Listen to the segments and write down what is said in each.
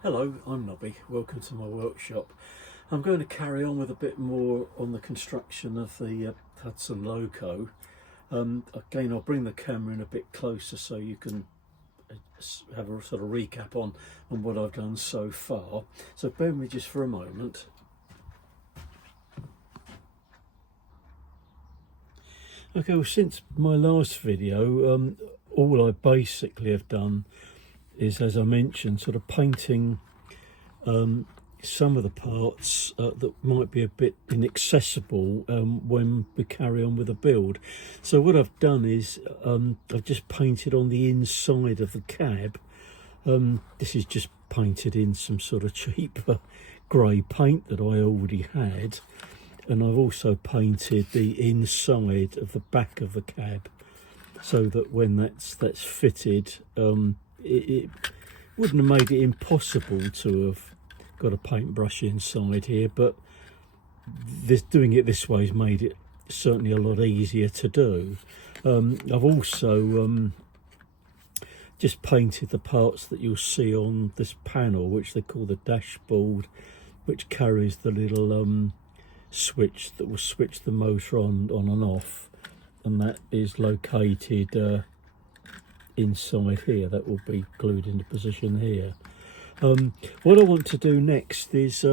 Hello, I'm Nobby. Welcome to my workshop. I'm going to carry on with a bit more on the construction of the Hudson Loco. Again, I'll bring the camera in a bit closer so you can have a sort of recap on what I've done so far. So bear with me just for a moment. Okay, well, since my last video, all I basically have done is, as I mentioned, sort of painting some of the parts that might be a bit inaccessible when we carry on with the build. So what I've done is I've just painted on the inside of the cab. This is just painted in some sort of cheap grey paint that I already had, and I've also painted the inside of the back of the cab so that when that's fitted, it wouldn't have made it impossible to have got a paintbrush inside here, but doing it this way has made it certainly a lot easier to do. I've also just painted the parts that you'll see on this panel, which they call the dashboard, which carries the little switch that will switch the motor on and off, and that is located inside here. That will be glued into position here. What I want to do next is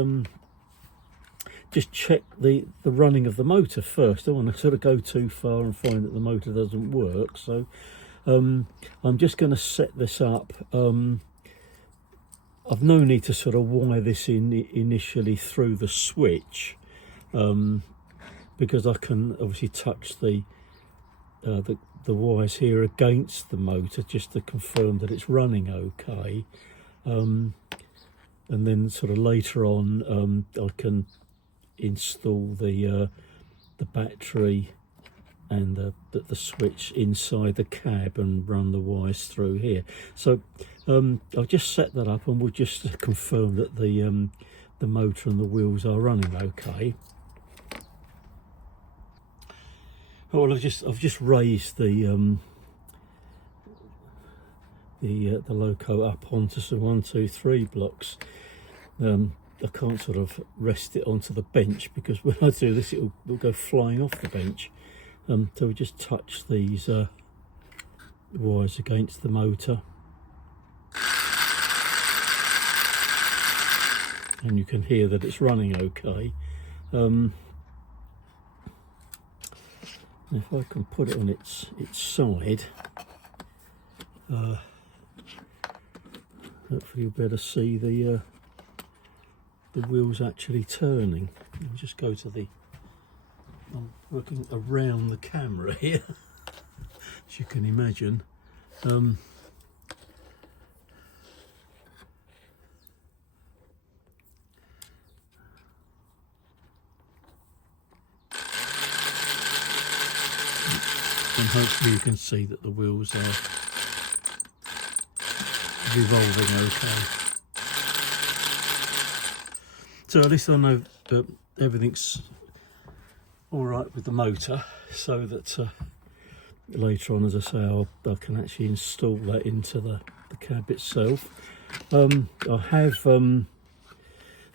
just check the running of the motor first. I don't want to sort of go too far and find that the motor doesn't work, so I'm just going to set this up. I've no need to sort of wire this in initially through the switch, because I can obviously touch the wires here against the motor just to confirm that it's running okay, and then sort of later on I can install the battery and the switch inside the cab and run the wires through here. So I'll just set that up, and we'll just confirm that the motor and the wheels are running okay. Well, I've just raised the Loco up onto some 1, 2, 3 blocks. I can't sort of rest it onto the bench because when I do this, it'll go flying off the bench. So we just touch these wires against the motor, and you can hear that it's running okay. If I can put it on its side, hopefully you'll be able to see the wheels actually turning. I'll just go to I'm working around the camera here, as you can imagine. And hopefully you can see that the wheels are revolving okay. So at least I know that everything's all right with the motor, so that later on, as I say, I can actually install that into the cab itself. I have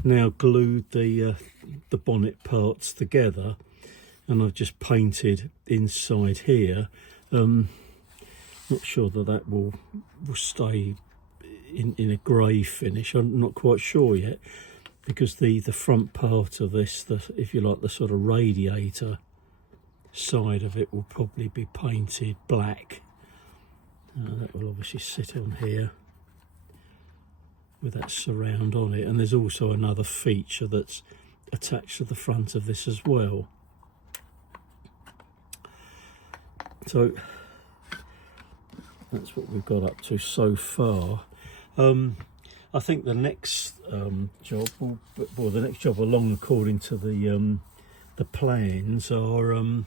now glued the bonnet parts together, and I've just painted inside here. Not sure that will stay in a grey finish. I'm not quite sure yet, because the front part of this, if you like, the sort of radiator side of it will probably be painted black. That will obviously sit on here with that surround on it, and there's also another feature that's attached to the front of this as well. So that's what we've got up to so far. I think the next job, the next job along, according to the plans, are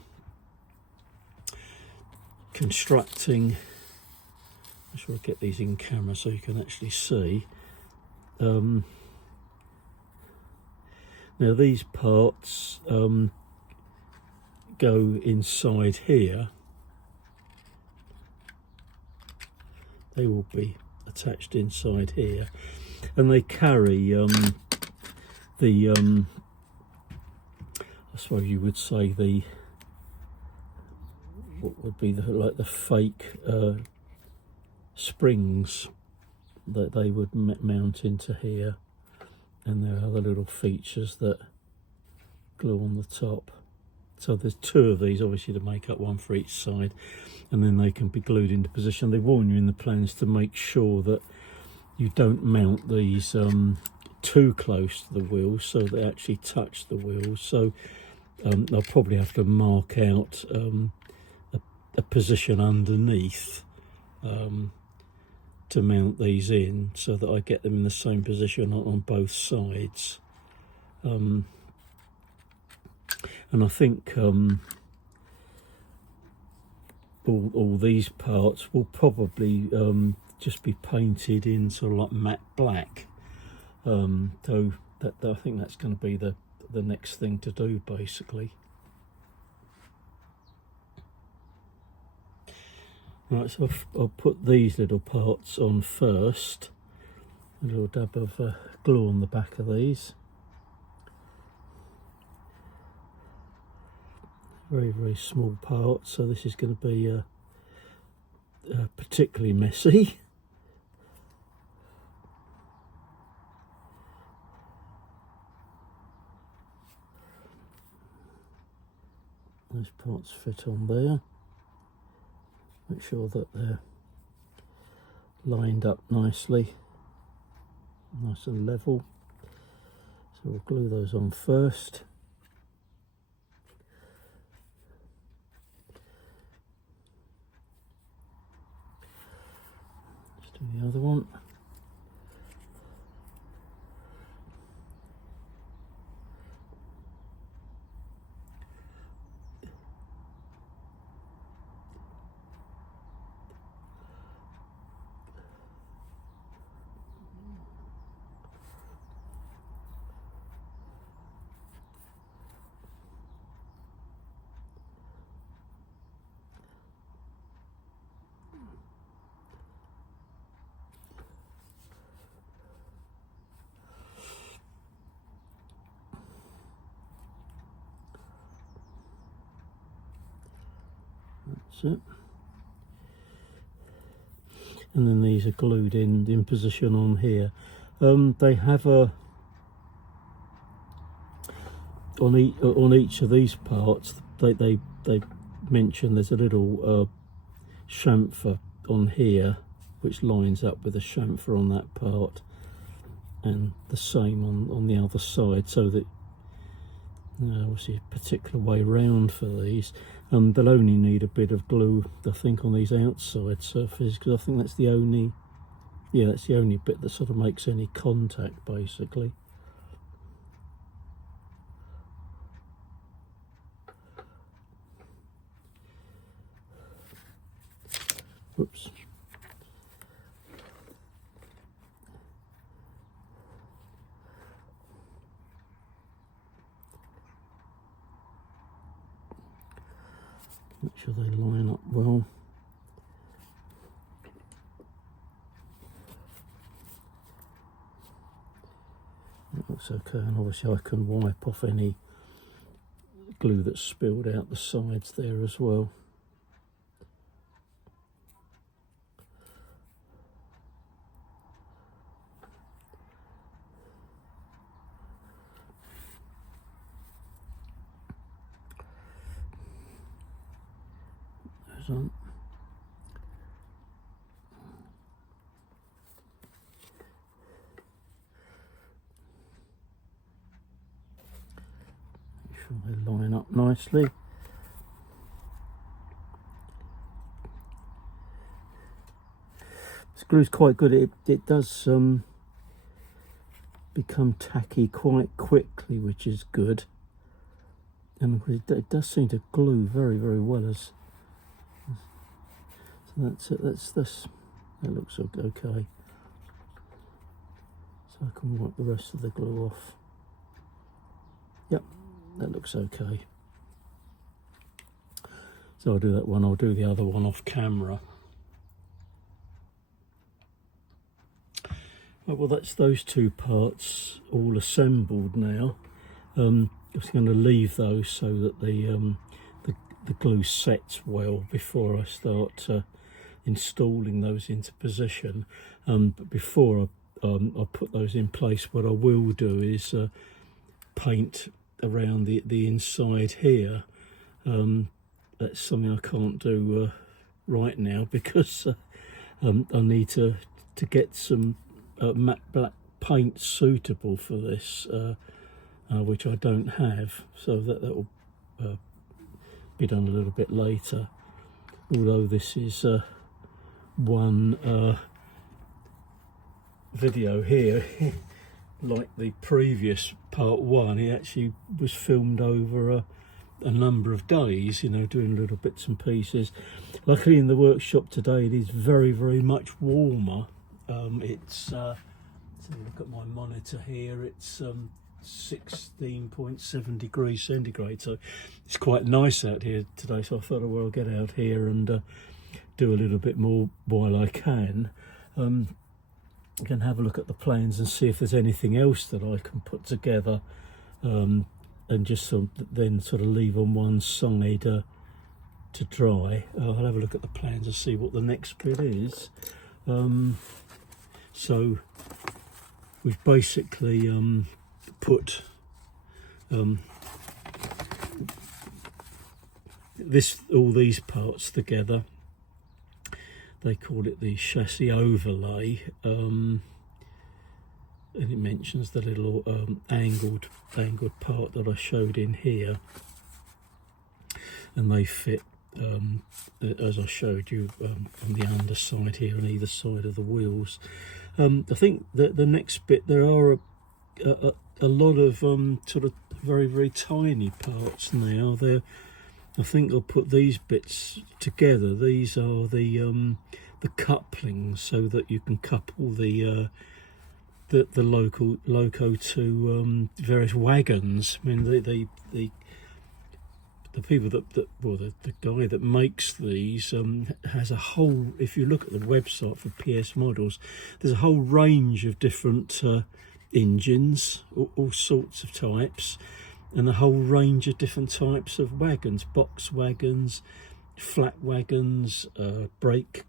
constructing. I'm sure I get these in camera so you can actually see. Now these parts go inside here. They will be attached inside here, and they carry the I suppose you would say the what would be like the fake springs that they would mount into here, and there are other little features that glue on the top. So there's two of these, obviously, to make up, one for each side, and then they can be glued into position. They warn you in the plans to make sure that you don't mount these too close to the wheels so they actually touch the wheels. So I'll probably have to mark out a position underneath to mount these in, so that I get them in the same position on both sides. And I think all these parts will probably just be painted in sort of like matte black. So I think that's going to be the next thing to do, basically. Right, so I'll put these little parts on first. A little dab of glue on the back of these. Very, very small parts, so this is going to be particularly messy. Those parts fit on there. Make sure that they're lined up nicely, nice and level. So we'll glue those on first. Let's do the other one. That's it. And then these are glued in position on here. They have a on each of these parts. They mention there's a little chamfer on here which lines up with the chamfer on that part, and the same on the other side, so that obviously a particular way round for these. They'll only need a bit of glue, I think, on these outside surfaces, because I think that's the only bit that sort of makes any contact, basically. Whoops. Make sure they line up well. That looks okay, and obviously I can wipe off any glue that's spilled out the sides there as well. On. Make sure they line up nicely. This glue's quite good. It does become tacky quite quickly, which is good, and it does seem to glue very, very well. As so that's it. That's this. That looks okay. So I can wipe the rest of the glue off. Yep, that looks okay. So I'll do that one. I'll do the other one off camera. Right, well, that's those two parts all assembled now. I'm just going to leave those so that the glue sets well before I start installing those into position. But before I put those in place, what I will do is paint around the inside here. That's something I can't do right now because I need to get some matte black paint suitable for this, which I don't have, so that will be done a little bit later. Although this is one video here, like the previous part one, it actually was filmed over a number of days, you know, doing little bits and pieces. Luckily in the workshop today it is very, very much warmer. It's let's have a look at my monitor here, it's 16.7 degrees centigrade, so it's quite nice out here today, so I thought I'll get out here and do a little bit more while I can. I can have a look at the plans and see if there's anything else that I can put together, and just then sort of leave on one side to dry. I'll have a look at the plans and see what the next bit is. So we've basically put all these parts together. They call it the chassis overlay, and it mentions the little angled part that I showed in here, and they fit as I showed you on the underside here on either side of the wheels. I think that the next bit, there are a lot of sort of very, very tiny parts now. I think I'll put these bits together. These are the couplings, so that you can couple the Loco to various wagons. I mean, the people the guy that makes these has a whole, if you look at the website for PS models, there's a whole range of different engines, all sorts of types, and a whole range of different types of wagons, box wagons, flat wagons, brake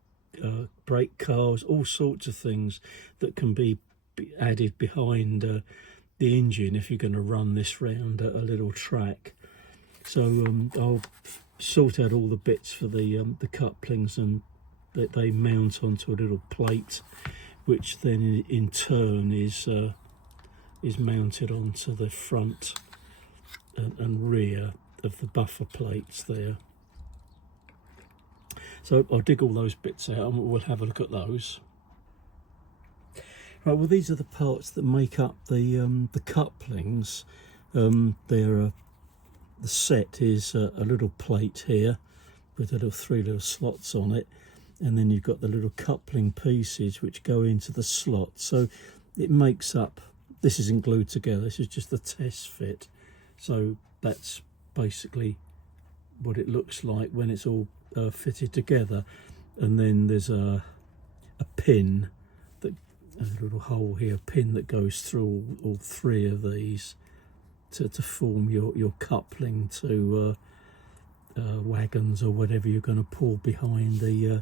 cars, all sorts of things that can be added behind the engine if you're going to run this round a little track. So I'll sort out all the bits for the couplings, and that they mount onto a little plate, which then in turn is mounted onto the front and rear of the buffer plates there. So I'll dig all those bits out and we'll have a look at those. Right, well, these are the parts that make up the couplings. The set is a little plate here with three little slots on it, and then you've got the little coupling pieces which go into the slot. So it makes up, this isn't glued together, this is just the test fit. So that's basically what it looks like when it's all fitted together. And then there's a pin, a little hole here, a pin that goes through all three of these to form your coupling to wagons or whatever you're going to pull behind the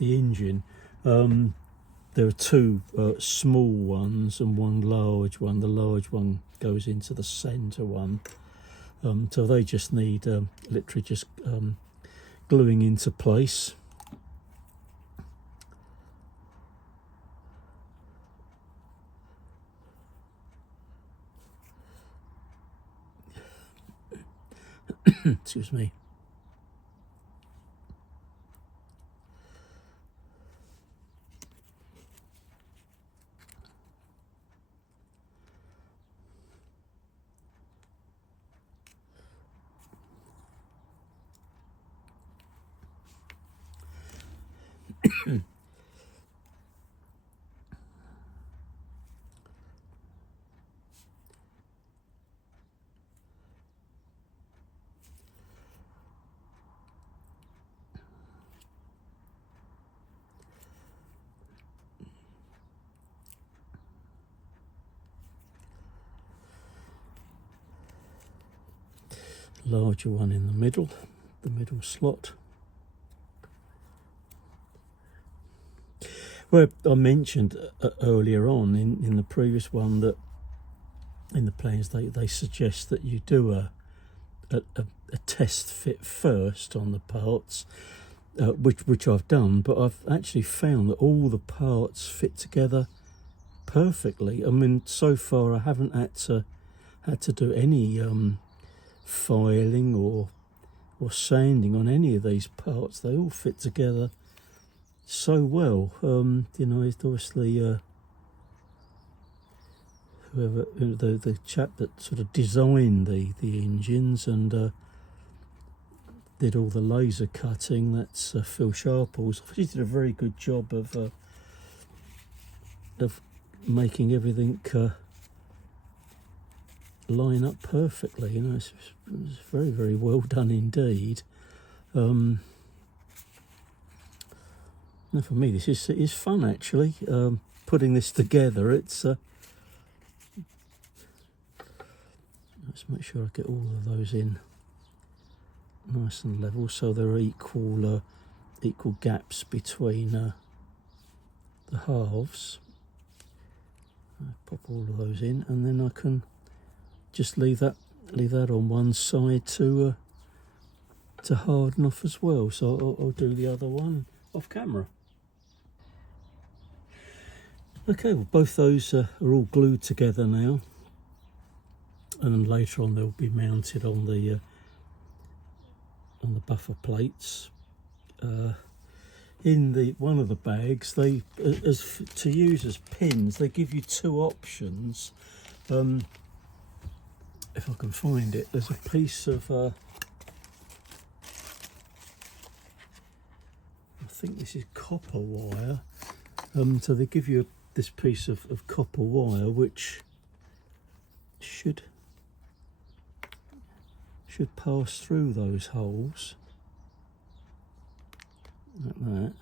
engine. There are two small ones and one large one. The large one goes into the centre one, so they just need literally just gluing into place. Excuse me. larger one in the middle slot. Where I mentioned earlier on in the previous one that in the plans they suggest that you do a test fit first on the parts, which I've done, but I've actually found that all the parts fit together perfectly. I mean, so far I haven't had to do any filing or sanding on any of these parts. They all fit together so well. You know, it's obviously whoever the chap that sort of designed the engines and did all the laser cutting. That's Phil Sharples. He did a very good job of making everything line up perfectly. You know, it's very, very well done indeed. Now for me, this is fun actually. Putting this together, it's let's make sure I get all of those in nice and level, so there are equal gaps between the halves. I pop all of those in, and then I can just leave that on one side to harden off as well. So I'll do the other one off camera. Okay, well, both those are all glued together now, and later on they'll be mounted on the buffer plates. In one of the bags, they to use as pins, they give you two options. If I can find it, there's a piece of I think this is copper wire. So they give you this piece of copper wire which should pass through those holes like that,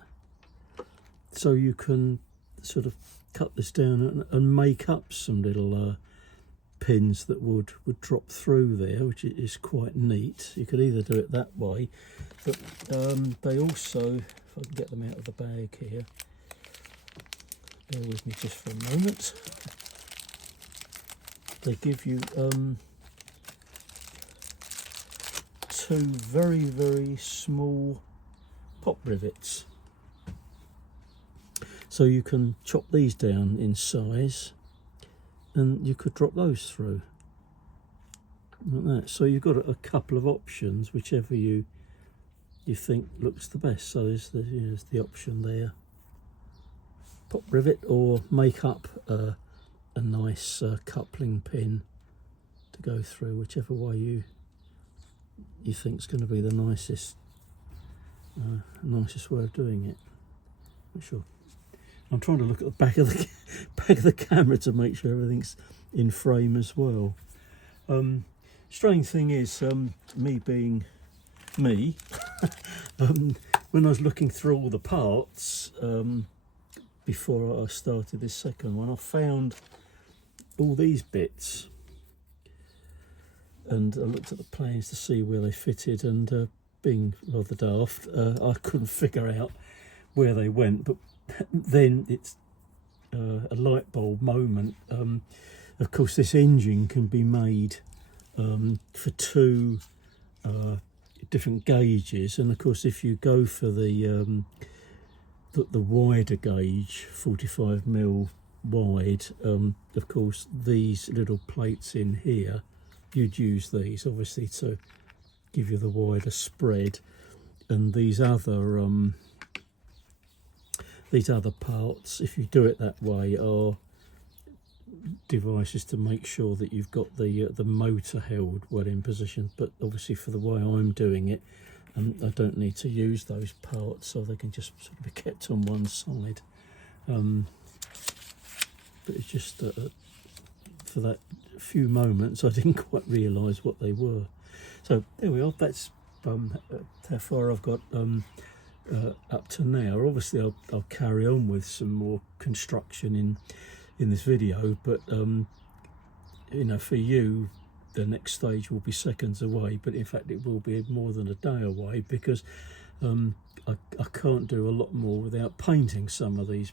so you can sort of cut this down and make up some little pins that would drop through there, which is quite neat. You could either do it that way, but they also, if I can get them out of the bag here, bear with me just for a moment, they give you two very, very small pop rivets, so you can chop these down in size and you could drop those through like that. So you've got a couple of options, whichever you think looks the best. So there's the option there, pop rivet, or make up a nice coupling pin to go through, whichever way you think's going to be the nicest way of doing it. Not sure. I'm trying to look at the back of the camera to make sure everything's in frame as well. Strange thing is, me being me, when I was looking through all the parts before I started this second one, I found all these bits, and I looked at the plans to see where they fitted, and being rather daft, I couldn't figure out where they went. But then it's a light bulb moment. Of course, this engine can be made for two different gauges, and of course, if you go for the wider gauge, 45mm wide, of course, these little plates in here, you'd use these obviously to give you the wider spread, and these other parts, if you do it that way, are devices to make sure that you've got the motor held well in position. But obviously, for the way I'm doing it, I don't need to use those parts, so they can just sort of be kept on one side. But it's just for that few moments I didn't quite realise what they were. So there we are. That's how far I've got up to now. Obviously I'll carry on with some more construction in this video, but you know, for you the next stage will be seconds away, but in fact it will be more than a day away, because I can't do a lot more without painting some of these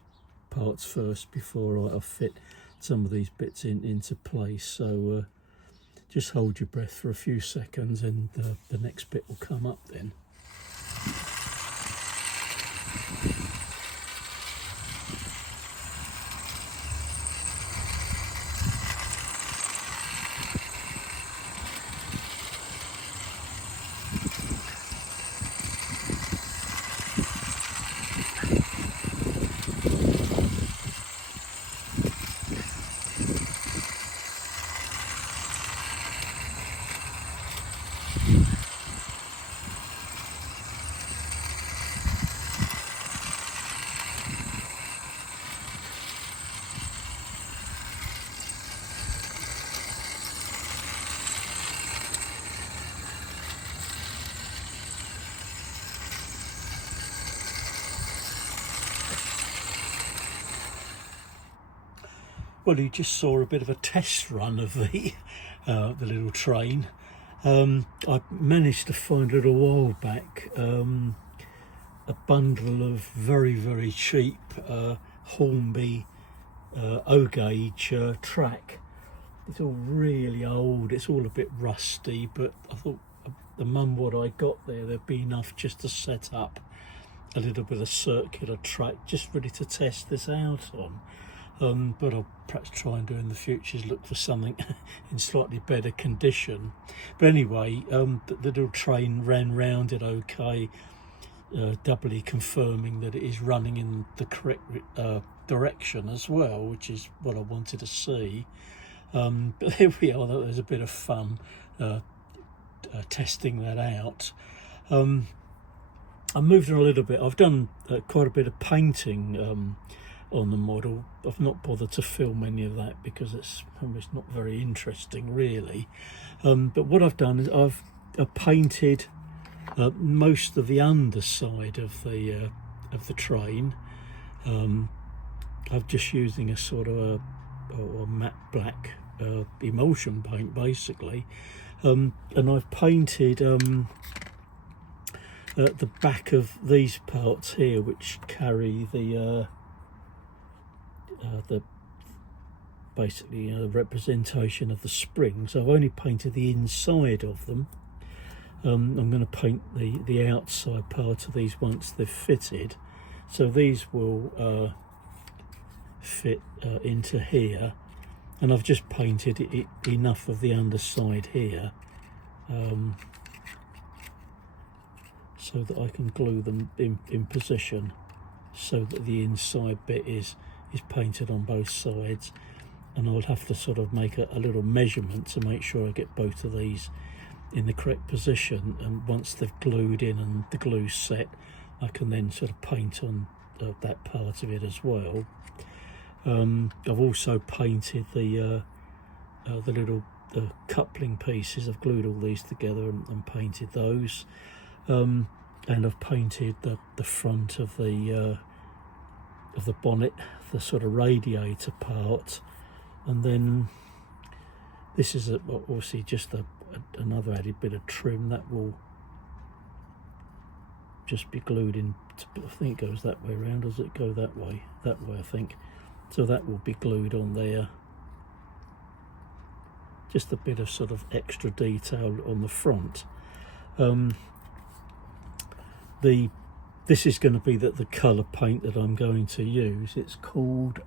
parts first before I fit some of these bits into place. So just hold your breath for a few seconds, and the next bit will come up then. Well, you just saw a bit of a test run of the little train. I managed to find a little while back a bundle of very cheap Hornby O-gauge track. It's all really old, it's all a bit rusty, but I thought among what I got there'd be enough just to set up a little bit of circular track, just ready to test this out on. But I'll perhaps try and do in the future is look for something in slightly better condition. But anyway, the little train ran round it okay, doubly confirming that it is running in the correct direction as well, which is what I wanted to see. But there we are, there's a bit of fun testing that out. I moved on a little bit. I've done quite a bit of painting on the model. I've not bothered to film any of that because it's almost not very interesting really. But what I've done is I've painted most of the underside of the train. I'm just using a sort of a matte black emulsion paint basically, and I've painted the back of these parts here, which carry the basically the representation of the springs. I've only painted the inside of them. I'm going to paint the outside part of these once they're fitted, so these will fit into here, and I've just painted enough of the underside here so that I can glue them in position, so that the inside bit is painted on both sides. And I'll have to sort of make a little measurement to make sure I get both of these in the correct position, and once they've glued in and the glue's set, I can then sort of paint on that part of it as well. I've also painted the little coupling pieces. I've glued all these together and painted those, and I've painted the front of the bonnet, the sort of radiator part, and then this is obviously just another added bit of trim that will just be glued in. I think it goes that way around. Does it go that way? That way, I think. So that will be glued on there. Just a bit of sort of extra detail on the front. This is going to be the colour paint that I'm going to use. It's called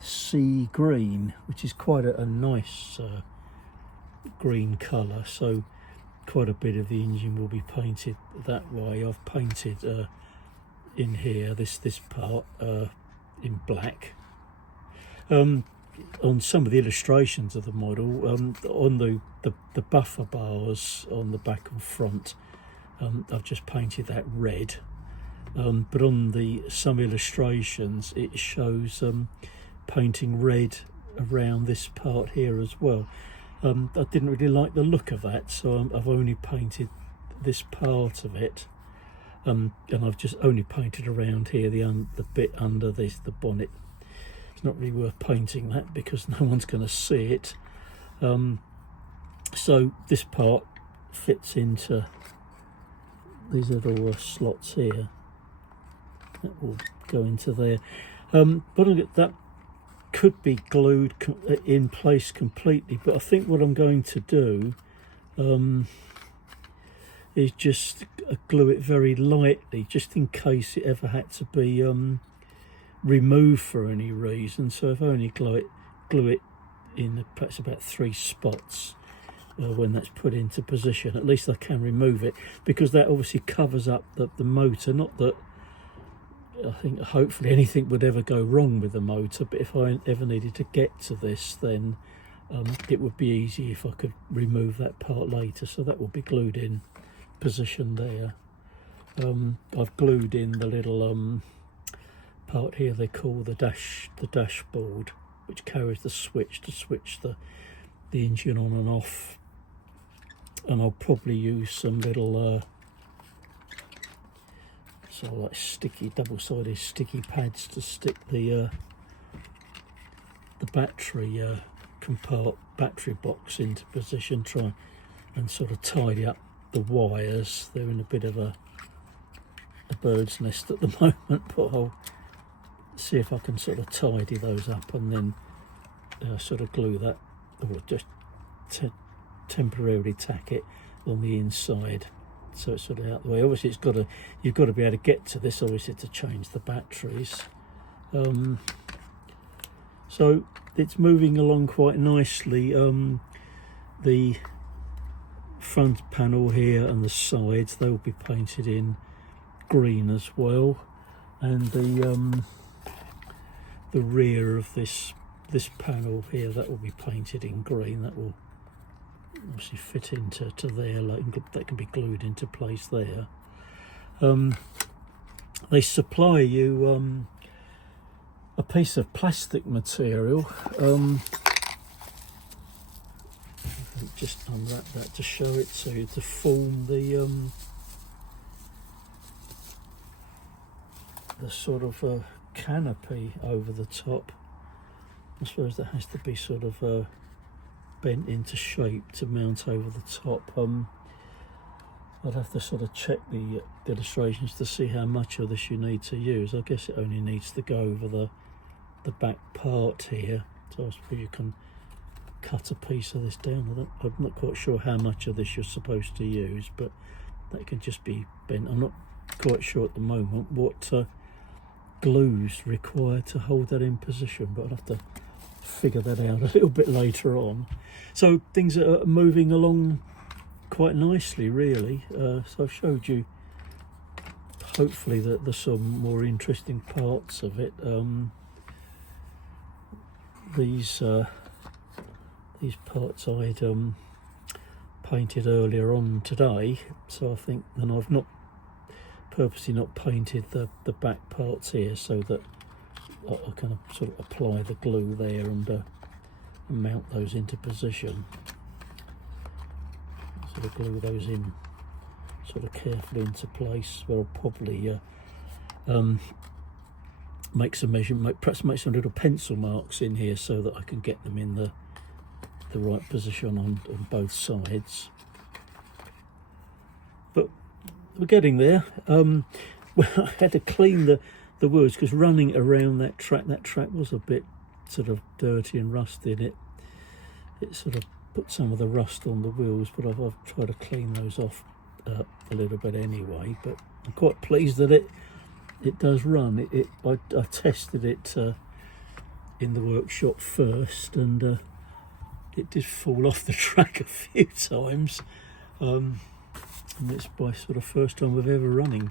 Sea Green, which is quite a nice green colour. So quite a bit of the engine will be painted that way. I've painted in here this part in black. On some of the illustrations of the model, on the buffer bars on the back and front, I've just painted that red, but on some illustrations it shows painting red around this part here as well. I didn't really like the look of that, so I've only painted this part of it, and I've just only painted around here the bit under the bonnet. It's not really worth painting that because no one's going to see it. So this part fits into these little slots here. That will go into there. But that could be glued in place completely, but I think what I'm going to do is just glue it very lightly, just in case it ever had to be removed for any reason. So if I only glue it in perhaps about 3 spots when that's put into position, at least I can remove it, because that obviously covers up the motor. Not that I think hopefully anything would ever go wrong with the motor, but if I ever needed to get to this, then it would be easy if I could remove that part later. So that will be glued in position there. I've glued in the little part here they call the dashboard, which carries the switch to switch the engine on and off, and I'll probably use some little sort of like sticky, double-sided sticky pads to stick the battery battery box into position, try and sort of tidy up the wires. They're in a bit of a bird's nest at the moment, but I'll see if I can sort of tidy those up and then sort of glue that, or just temporarily tack it on the inside, so it's sort of out of the way. Obviously you've got to be able to get to this, obviously, to change the batteries. So it's moving along quite nicely. The front panel here and the sides, they will be painted in green as well, and the rear of this panel here, that will be painted in green. That will obviously fit into there, like that can be glued into place there. They supply you a piece of plastic material. Just unwrap that to show it to you, to form the sort of canopy over the top. I suppose that has to be sort of bent into shape to mount over the top. I'd have to sort of check the illustrations to see how much of this you need to use. I guess it only needs to go over the back part here, so I suppose you can cut a piece of this down. I'm not quite sure how much of this you're supposed to use, but that can just be bent. I'm not quite sure at the moment what glue's required to hold that in position, but I'll have to figure that out a little bit later on. So things are moving along quite nicely, really. So I've showed you hopefully that there's some more interesting parts of it. These parts I'd painted earlier on today, so I think, and I've not purposely not painted the back parts here, so that I kind of sort of apply the glue there and mount those into position. Sort of glue those in sort of carefully into place. Where I'll probably make some measurement, perhaps make some little pencil marks in here so that I can get them in the right position on both sides. But we're getting there. Well, I had to clean the wheels, because running around that track was a bit sort of dirty and rusty, and it sort of put some of the rust on the wheels, but I've tried to clean those off a little bit anyway. But I'm quite pleased that it does run. I tested it in the workshop first, and it did fall off the track a few times, and it's my sort of first time we've ever running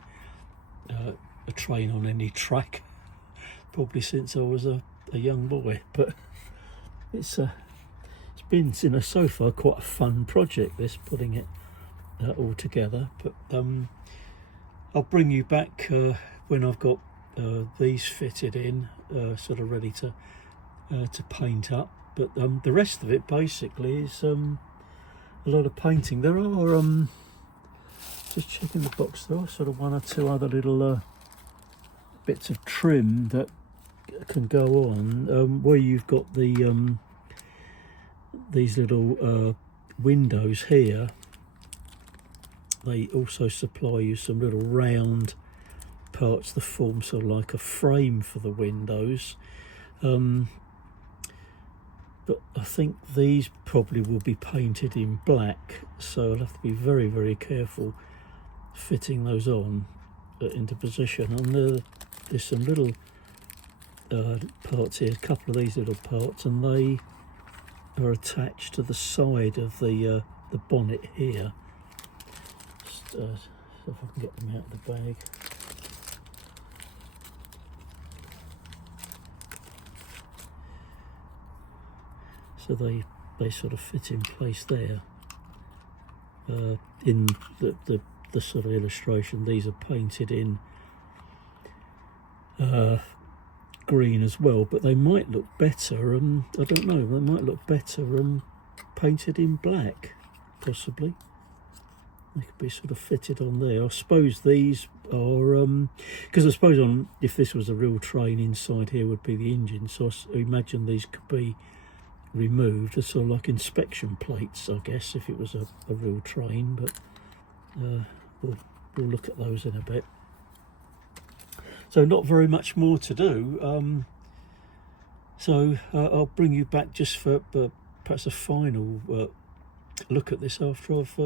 a train on any track, probably since I was a young boy. But it's been, so far, quite a fun project, this, putting it all together. But I'll bring you back when I've got these fitted in, sort of ready to paint up. But the rest of it basically is a lot of painting. There are just checking the box, there are sort of one or two other little bits of trim that can go on, where you've got the these little windows here, they also supply you some little round parts that form sort of like a frame for the windows. But I think these probably will be painted in black, so I'll have to be very, very careful fitting those on into position. And there's some little parts here, a couple of these little parts, and they are attached to the side of the bonnet here. Just, so if I can get them out of the bag. So they sort of fit in place there. In the sort of illustration, these are painted in green as well, but they might look better, I don't know, they might look better painted in black, possibly. They could be sort of fitted on there. I suppose these are, because I suppose if this was a real train, inside here would be the engine, so I imagine these could be removed as sort of like inspection plates, I guess, if it was a real train, but we'll look at those in a bit. So not very much more to do, so I'll bring you back just for perhaps a final look at this after I've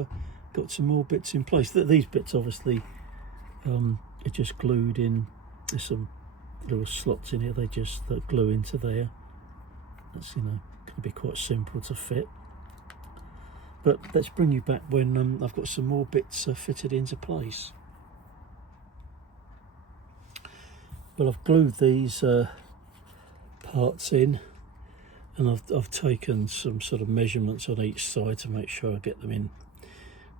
got some more bits in place. These bits obviously are just glued in. There's some little slots in here, they just glue into there. That's, you know, can be quite simple to fit. But let's bring you back when I've got some more bits fitted into place. Well, I've glued these parts in, and I've taken some sort of measurements on each side to make sure I get them in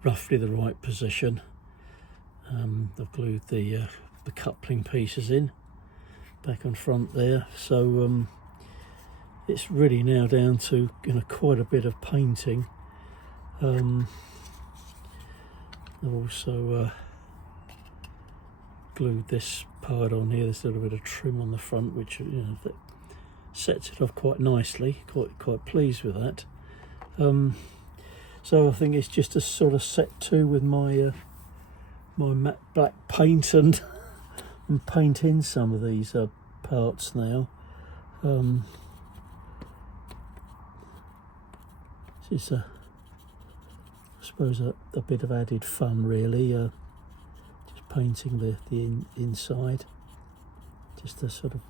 roughly the right position. I've glued the coupling pieces in back and front there, so it's really now down to, you know, quite a bit of painting. I've also glued this part on here. There's a little bit of trim on the front, which, you know, that sets it off quite nicely. Quite pleased with that. So I think it's just a sort of set to with my my matte black paint and paint in some of these parts now. It's I suppose a bit of added fun, really, just painting the inside, just to sort of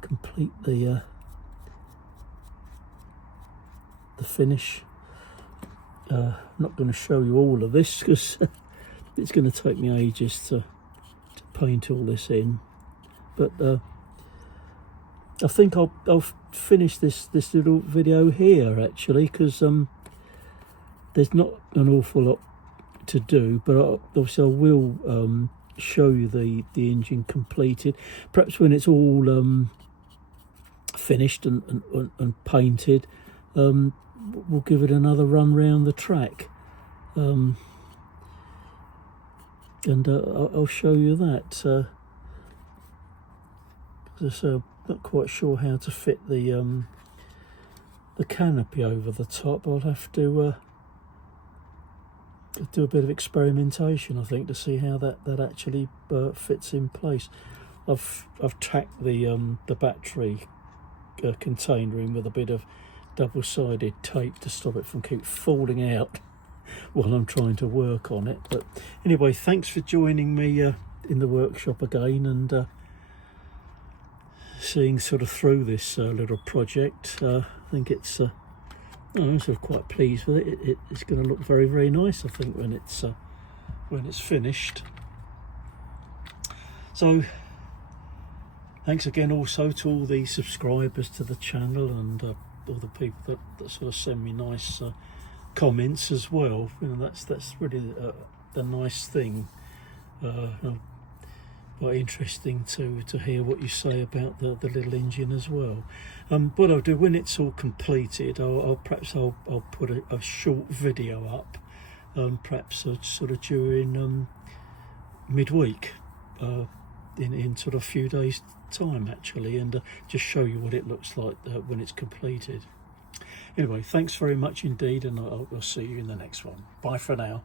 complete the finish. I'm not going to show you all of this because it's going to take me ages to paint all this in, but I think I'll finish this little video here, actually, because there's not an awful lot to do, but obviously I will show you the engine completed, perhaps when it's all finished and painted. We'll give it another run round the track, and I'll show you that. So not quite sure how to fit the canopy over the top. I'll have to do a bit of experimentation, I think, to see how that actually fits in place. I've tacked the battery container in with a bit of double-sided tape to stop it from keep falling out while I'm trying to work on it. But anyway, thanks for joining me in the workshop again, and seeing sort of through this little project. I think it's I'm sort of quite pleased with it. It's going to look very, very nice, I think, when it's finished. So thanks again also to all the subscribers to the channel, and all the people that sort of send me nice comments as well. You know, that's really the nice thing. Quite interesting to hear what you say about the little engine as well. What I'll do when it's all completed, I'll put a short video up, perhaps sort of during midweek, in sort of a few days time, actually, and just show you what it looks like when it's completed. Anyway, thanks very much indeed, and I'll see you in the next one. Bye for now.